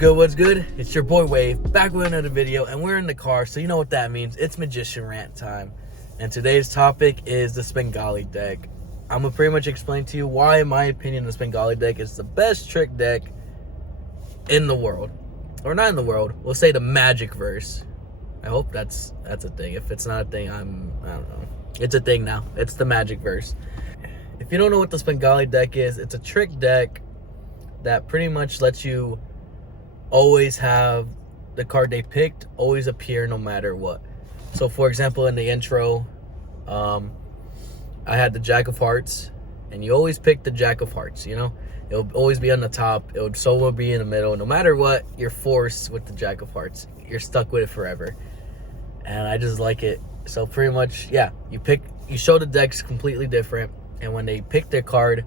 good, what's good? It's your boy Wave, back with another video, and we're in the car, so you know what that means. It's Magician Rant time. And today's topic is the Svengali deck. I'm going to pretty much explain to you why, in my opinion, the Svengali deck is the best trick deck in the world. Or not in the world, we'll say the Magicverse. I hope that's a thing. If it's not a thing, I don't know. It's a thing now. It's the Magicverse. If you don't know what the Svengali deck is, it's a trick deck that pretty much lets you always have the card they picked always appear no matter what. So for example, in the intro, I had the Jack of Hearts, and you always pick the Jack of Hearts, you know? It'll always be on the top, it would solo be in the middle. No matter what, you're forced with the Jack of Hearts. You're stuck with it forever. And I just like it. So pretty much, yeah, you show the decks completely different, and when they pick their card,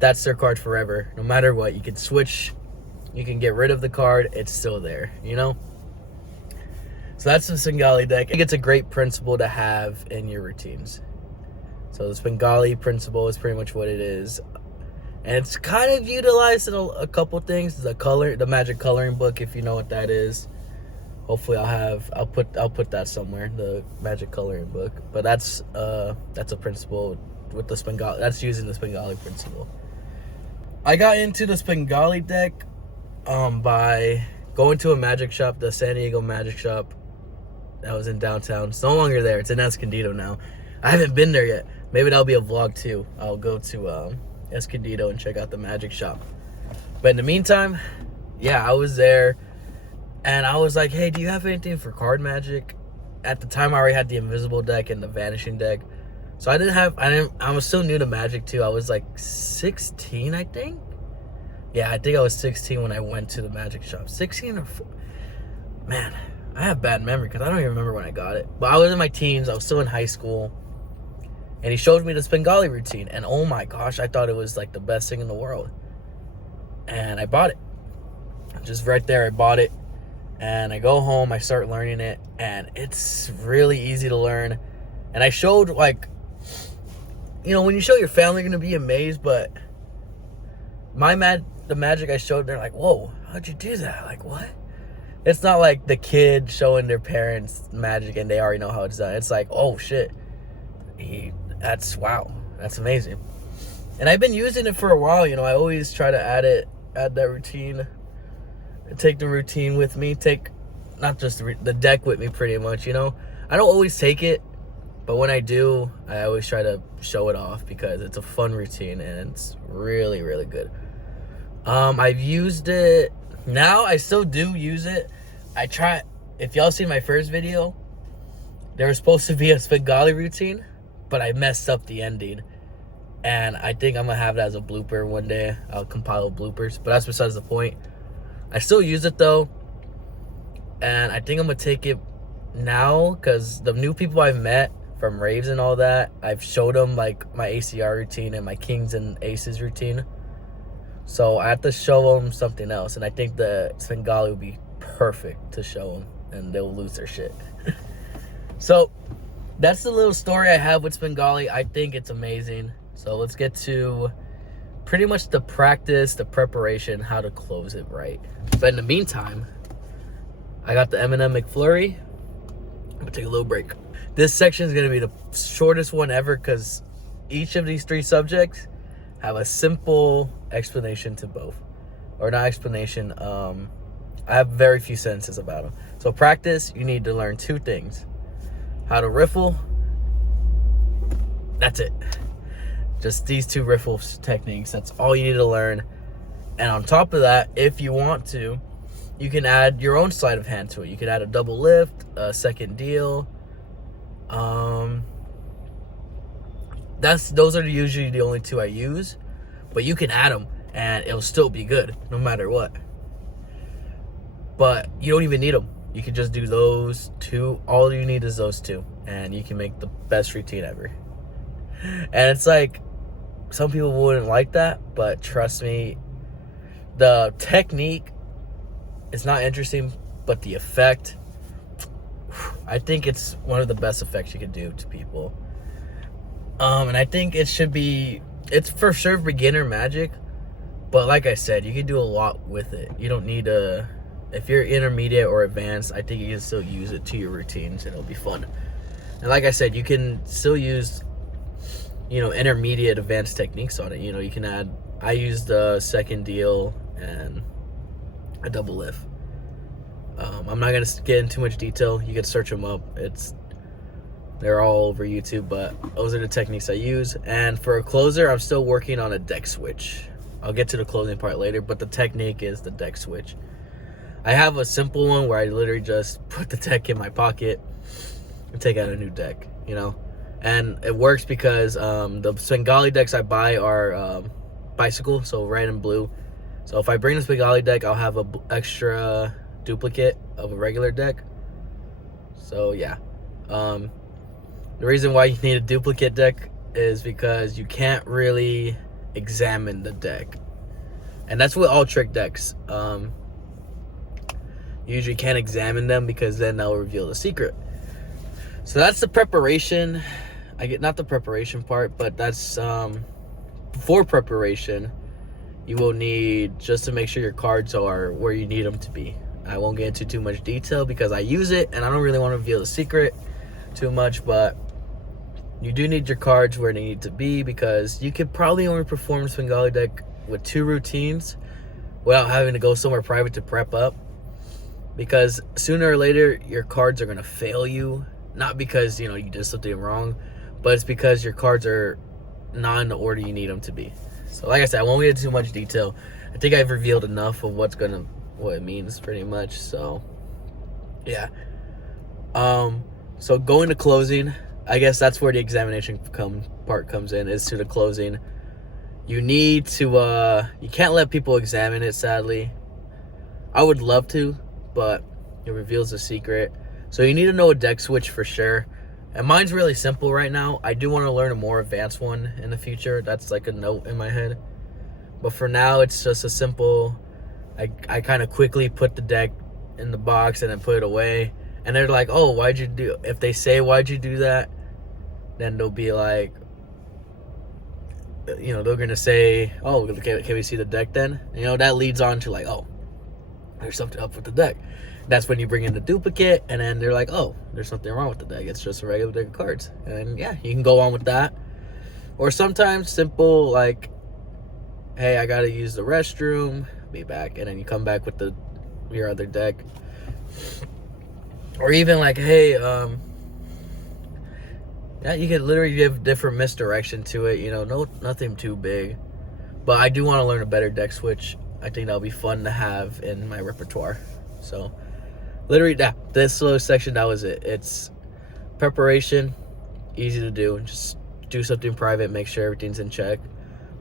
that's their card forever. No matter what, you can switch, you can get rid of the card, it's still there, you know? So that's the Svengali deck. I think it's a great principle to have in your routines. So the Svengali principle is pretty much what it is. And it's kind of utilized in a couple things. The magic coloring book, if you know what that is. Hopefully I'll put that somewhere, the magic coloring book. But that's a principle with the Svengali. That's using the Svengali principle. I got into the Svengali deck by going to a magic shop, the San Diego magic shop that was in downtown. It's no longer there. It's in Escondido now. I haven't been there yet. Maybe that'll be a vlog too. I'll go to Escondido and check out the magic shop. But in the meantime, yeah, I was there, and I was like, hey, do you have anything for card magic? At the time, I already had the invisible deck and the vanishing deck. So I was still new to magic too. I was like 16, I think. Yeah, I think I was 16 when I went to the magic shop. 16 or 4. Man, I have bad memory because I don't even remember when I got it. But I was in my teens. I was still in high school. And he showed me the Svengali routine. And oh my gosh, I thought it was like the best thing in the world. And I bought it. Just right there, I bought it. And I go home, I start learning it. And it's really easy to learn. And I showed, like, you know, when you show your family, you're going to be amazed. But the magic I showed, they're like, whoa, how'd you do that? Like, what? It's not like the kid showing their parents magic and they already know how it's done. It's like, oh shit, wow, that's amazing. And I've been using it for a while. You know, I always try to add that routine, take the routine with me, take not just the deck with me pretty much, you know. I don't always take it, but when I do, I always try to show it off because it's a fun routine and it's really, really good. I've used it. Now I still do use it. If y'all seen my first video, there was supposed to be a Svengali routine, but I messed up the ending. And I think I'm going to have that as a blooper one day. I'll compile bloopers, but that's besides the point. I still use it though. And I think I'm going to take it now because the new people I've met from raves and all that, I've showed them like my ACR routine and my kings and aces routine. So I have to show them something else, and I think the Svengali would be perfect to show them, and they'll lose their shit. So that's the little story I have with Svengali. I think it's amazing. So let's get to pretty much the practice, the preparation, how to close it right. But in the meantime, I got the M&M McFlurry. I'm gonna take a little break. This section is gonna be the shortest one ever because each of these 3 subjects have a simple explanation to both. Or not explanation, I have very few sentences about them. So practice, you need to learn 2 things. How to riffle. That's it. Just these 2 riffle techniques. That's all you need to learn. And on top of that, if you want to, you can add your own sleight of hand to it. You can add a double lift, a second deal. Those are usually the only 2 I use, but you can add them and it'll still be good no matter what. But you don't even need them. You can just do those 2. All you need is those 2, and you can make the best routine ever. And it's like, some people wouldn't like that, but trust me, the technique is not interesting, but the effect, I think it's one of the best effects you can do to people. And I think it's for sure beginner magic, But like I said, you can do a lot with it. You don't need a... If you're intermediate or advanced, I think you can still use it to your routines and it'll be fun. And like I said, you can still use, intermediate advanced techniques on it. You can add... I used a second deal and a double lift. I'm not going to get into too much detail. You can search them up. They're all over YouTube, but those are the techniques I use. And for a closer, I'm still working on a deck switch. I'll get to the closing part later, but the technique is the deck switch. I have a simple one where I literally just put the deck in my pocket and take out a new deck, And it works because the Svengali decks I buy are bicycle, so red and blue. So if I bring the Svengali deck, I'll have a extra duplicate of a regular deck. So yeah. The reason why you need a duplicate deck is because you can't really examine the deck. And that's with all trick decks. You usually can't examine them because then they'll reveal the secret. So that's the preparation. Not the preparation part, but that's before preparation. You will need, just to make sure your cards are where you need them to be. I won't get into too much detail because I use it and I don't really want to reveal the secret too much, but you do need your cards where they need to be, because you could probably only perform a Svengali deck with 2 routines without having to go somewhere private to prep up, because sooner or later your cards are going to fail you, not because you did something wrong, but it's because your cards are not in the order you need them to be. So like I said, I won't get into too much detail. I think I've revealed enough of what it means pretty much. So yeah. So going to closing, I guess that's where the examination part comes in, is to the closing. You need to, you can't let people examine it, sadly. I would love to, but it reveals the secret. So you need to know a deck switch for sure. And mine's really simple right now. I do want to learn a more advanced one in the future. That's like a note in my head. But for now, it's just a simple, I kind of quickly put the deck in the box and then put it away. And they're like, oh, why'd you do... If they say, why'd you do that? Then they'll be like, they're going to say, oh, can we see the deck then? That leads on to like, oh, there's something up with the deck. That's when you bring in the duplicate, and then they're like, oh, there's something wrong with the deck. It's just a regular deck of cards. And yeah, you can go on with that. Or sometimes simple, like, hey, I got to use the restroom, be back. And then you come back with your other deck. Or even like, hey, yeah, you could literally give different misdirection to it, nothing too big. But I do want to learn a better deck switch. I think that'll be fun to have in my repertoire. So, literally, this little section, that was it. It's preparation, easy to do. Just do something private, make sure everything's in check.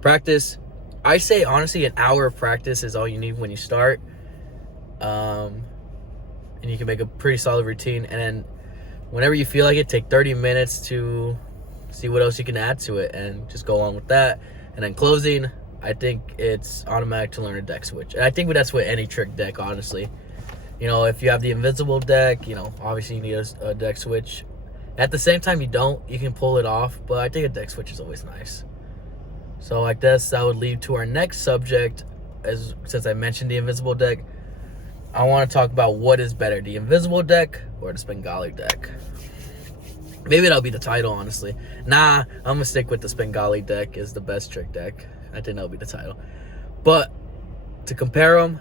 Practice, I say, honestly, an hour of practice is all you need when you start. And you can make a pretty solid routine. And then whenever you feel like it, take 30 minutes to see what else you can add to it and just go on with that. And then closing, I think it's automatic to learn a deck switch. And I think that's with any trick deck, honestly. If you have the invisible deck, obviously you need a deck switch. At the same time, you can pull it off, but I think a deck switch is always nice. So like this, that would lead to our next subject. Since I mentioned the invisible deck, I want to talk about what is better, the invisible deck or the Svengali deck. Maybe that'll be the title, honestly. Nah, I'm going to stick with the Svengali deck is the best trick deck. I think that'll be the title. But to compare them,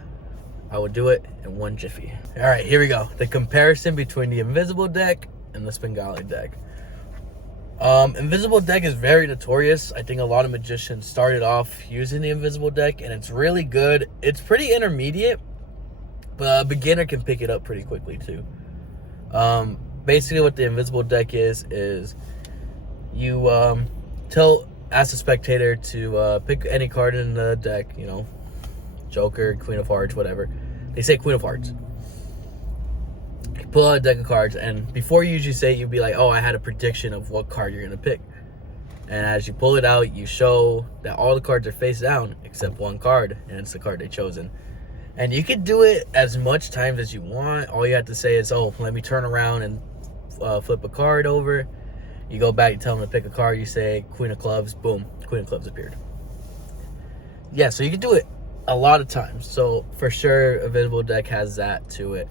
I will do it in one jiffy. All right, here we go. The comparison between the invisible deck and the Svengali deck. Invisible deck is very notorious. I think a lot of magicians started off using the invisible deck, and it's really good. It's pretty intermediate, but a beginner can pick it up pretty quickly too. Basically what the invisible deck is you ask the spectator to pick any card in the deck, Joker, Queen of Hearts, whatever. They say Queen of Hearts. You pull out a deck of cards, and before you usually say it, you'd be like, oh, I had a prediction of what card you're going to pick. And as you pull it out, you show that all the cards are face down except one card, and it's the card they've chosen. And you can do it as much times as you want. All you have to say is, oh, let me turn around and flip a card over. You go back, you tell them to pick a card, you say Queen of Clubs, boom, Queen of Clubs appeared. Yeah, so you can do it a lot of times. So for sure, Invisible deck has that to it.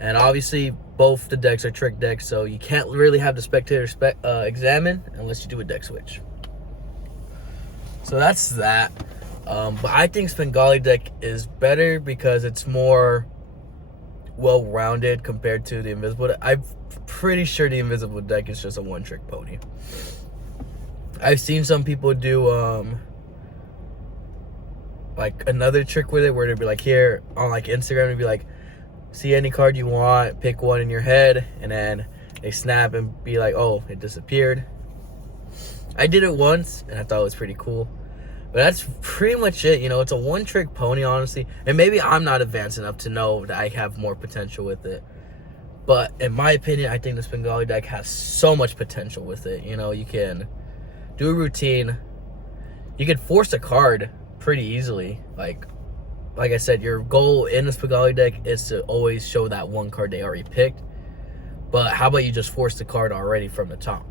And obviously, both the decks are trick decks, so you can't really have the spectator examine unless you do a deck switch. So that's that. But I think Svengali deck is better because it's more well-rounded compared to the Invisible deck. I'm pretty sure the Invisible deck is just a one-trick pony. I've seen some people do like another trick with it where they'd be like, here on like Instagram, it'd be like, see any card you want, pick one in your head, and then they snap and be like, oh, it disappeared. I did it once and I thought it was pretty cool. But that's pretty much it. You know, it's a one-trick pony, honestly. And maybe I'm not advanced enough to know that I have more potential with it. But in my opinion, I think the Svengali deck has so much potential with it. You know, you can do a routine. You can force a card pretty easily. Like I said, your goal in the Svengali deck is to always show that one card they already picked. But how about you just force the card already from the top?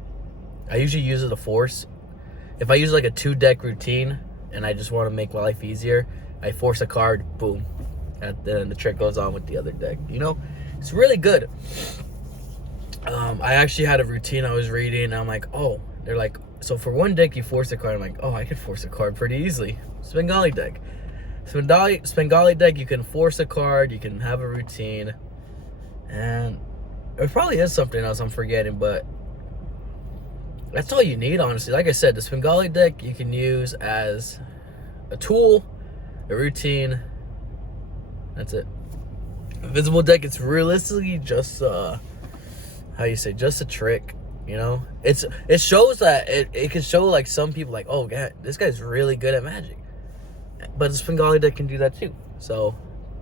I usually use it to force. If I use like a 2-deck routine and I just want to make my life easier, I force a card, boom, and then the trick goes on with the other deck. You know, it's really good. I actually had a routine I was reading, and I'm like, oh, they're like, so for one deck you force a card. I'm like, oh, I could force a card pretty easily. Svengali deck. Svengali deck, you can force a card, you can have a routine, and there probably is something else I'm forgetting, but that's all you need, honestly. Like I said, the Svengali deck you can use as a tool, a routine. That's it. Invisible deck, it's realistically just just a trick. You know, it shows that it can show like some people like, oh god, this guy's really good at Magic. But the Svengali deck can do that too. So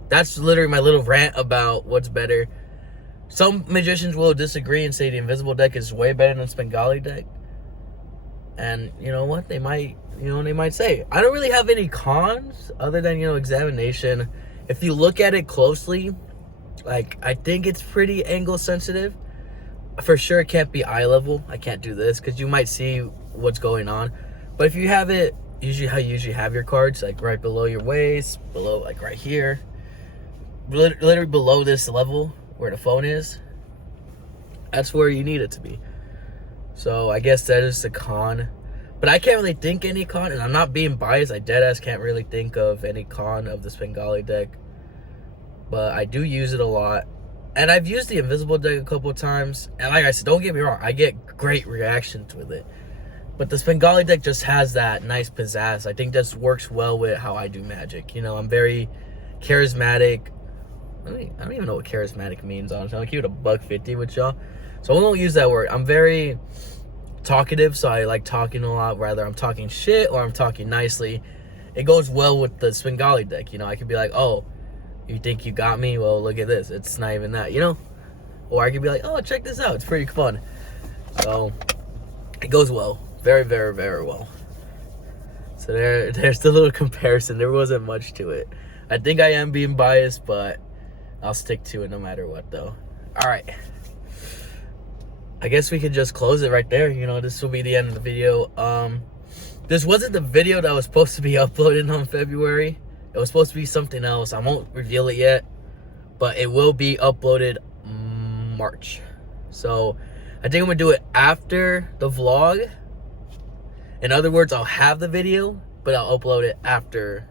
that's literally my little rant about what's better. Some magicians will disagree and say the Invisible deck is way better than Svengali deck. And you know what? They might say. I don't really have any cons other than, examination. If you look at it closely, like, I think it's pretty angle sensitive. For sure it can't be eye level. I can't do this because you might see what's going on. But if you have it, how you usually have your cards, like right below your waist, below, like right here, literally below this level where the phone is, that's where you need it to be. So I guess that is the con. But I can't really think any con, and I'm not being biased. I deadass can't really think of any con of the Svengali deck. But I do use it a lot. And I've used the Invisible deck a couple of times. And like I said, don't get me wrong, I get great reactions with it. But the Svengali deck just has that nice pizzazz. I think that works well with how I do Magic. I'm very charismatic. I don't even know what charismatic means, honestly. I'll keep it $1.50 with y'all. So I won't use that word. I'm very talkative, so I like talking a lot. Whether I'm talking shit or I'm talking nicely, it goes well with the Svengali deck. I could be like, oh, you think you got me? Well, look at this. It's not even that, Or I could be like, oh, check this out. It's pretty fun. So it goes well. Very, very, very well. So there's the little comparison. There wasn't much to it. I think I am being biased, but I'll stick to it no matter what, though. All right. I guess we could just close it right there. This will be the end of the video. This wasn't the video that was supposed to be uploaded on February. It was supposed to be something else. I won't reveal it yet, but it will be uploaded March. So I think I'm gonna do it after the vlog. In other words, I'll have the video, but I'll upload it after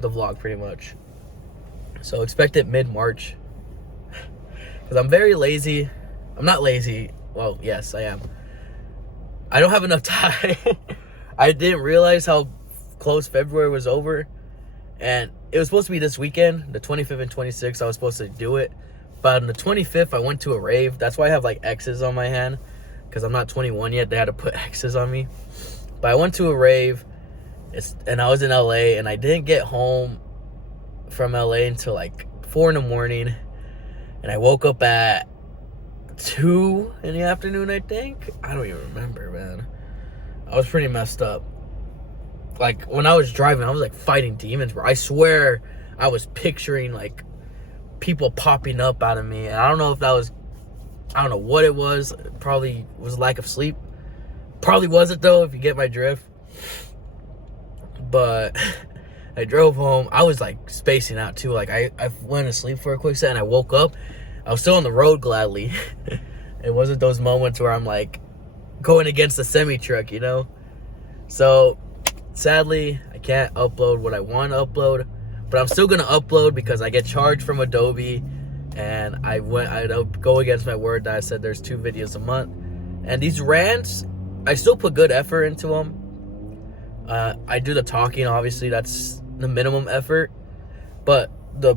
the vlog, pretty much. So expect it mid-March. Because I'm very lazy. I'm not lazy. Well, yes, I am. I don't have enough time. I didn't realize how close February was over. And it was supposed to be this weekend, the 25th and 26th. I was supposed to do it. But on the 25th, I went to a rave. That's why I have like X's on my hand. Because I'm not 21 yet. They had to put X's on me. But I went to a rave. And I was in LA. And I didn't get home from LA until like 4 in the morning. And I woke up at 2 in the afternoon, I think. I don't even remember, man. I was pretty messed up. Like, when I was driving, I was like fighting demons, bro. I swear I was picturing like people popping up out of me. And I don't know if that was, I don't know what it was. It probably was lack of sleep. Probably wasn't, though, if you get my drift. But I drove home. I was like spacing out too. Like I went to sleep for a quick second. I woke up. I was still on the road gladly. It wasn't those moments where I'm like going against the semi truck, you know? So sadly, I can't upload what I want to upload, but I'm still gonna upload because I get charged from Adobe, and I go against my word that I said there's 2 videos a month. And these rants, I still put good effort into them. I do the talking, obviously that's the minimum effort, but the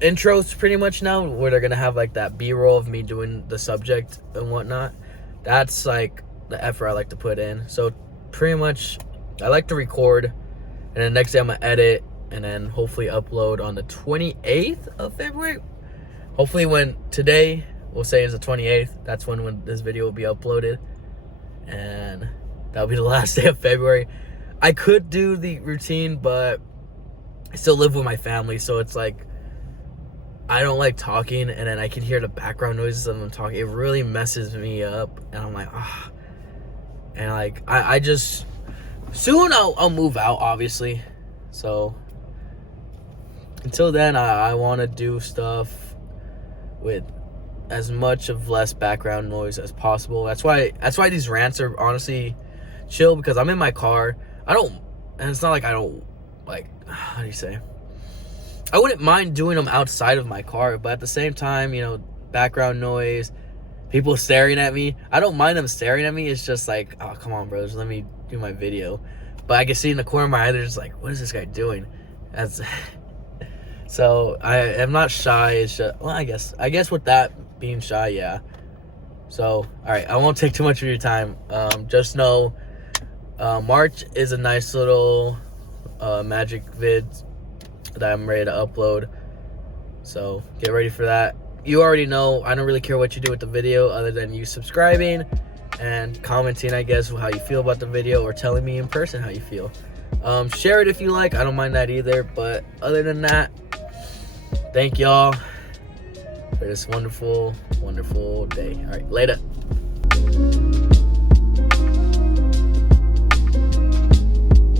intros pretty much now, where they're gonna have like that B-roll of me doing the subject and whatnot, that's like the effort I like to put in. So pretty much I like to record, and then next day I'm gonna edit, and then hopefully upload on the 28th of February. Hopefully when today, we'll say is the 28th, that's when this video will be uploaded, and that'll be the last day of February. I could do the routine, but I still live with my family, so it's like I don't like talking, and then I can hear the background noises of them talking. It really messes me up, and I'm like, ah. And like I just soon I'll move out, obviously. So until then, I want to do stuff with as much of less background noise as possible. That's why these rants are honestly chill, because I'm in my car. And it's not like I don't, like, how do you say? I wouldn't mind doing them outside of my car, but at the same time, you know, background noise, people staring at me. I don't mind them staring at me. It's just like, oh, come on, brothers, let me do my video. But I can see in the corner of my eye, they're just like, what is this guy doing? So I am not shy. It's just, well, I guess with that being shy, yeah. So, all right, I won't take too much of your time. Just know, March is a nice little magic vid that I'm ready to upload. So get ready for that. You already know, I don't really care what you do with the video other than you subscribing and commenting, I guess, how you feel about the video, or telling me in person how you feel. Share it if you like. I don't mind that either. But other than that, thank y'all for this wonderful, wonderful day. All right, later.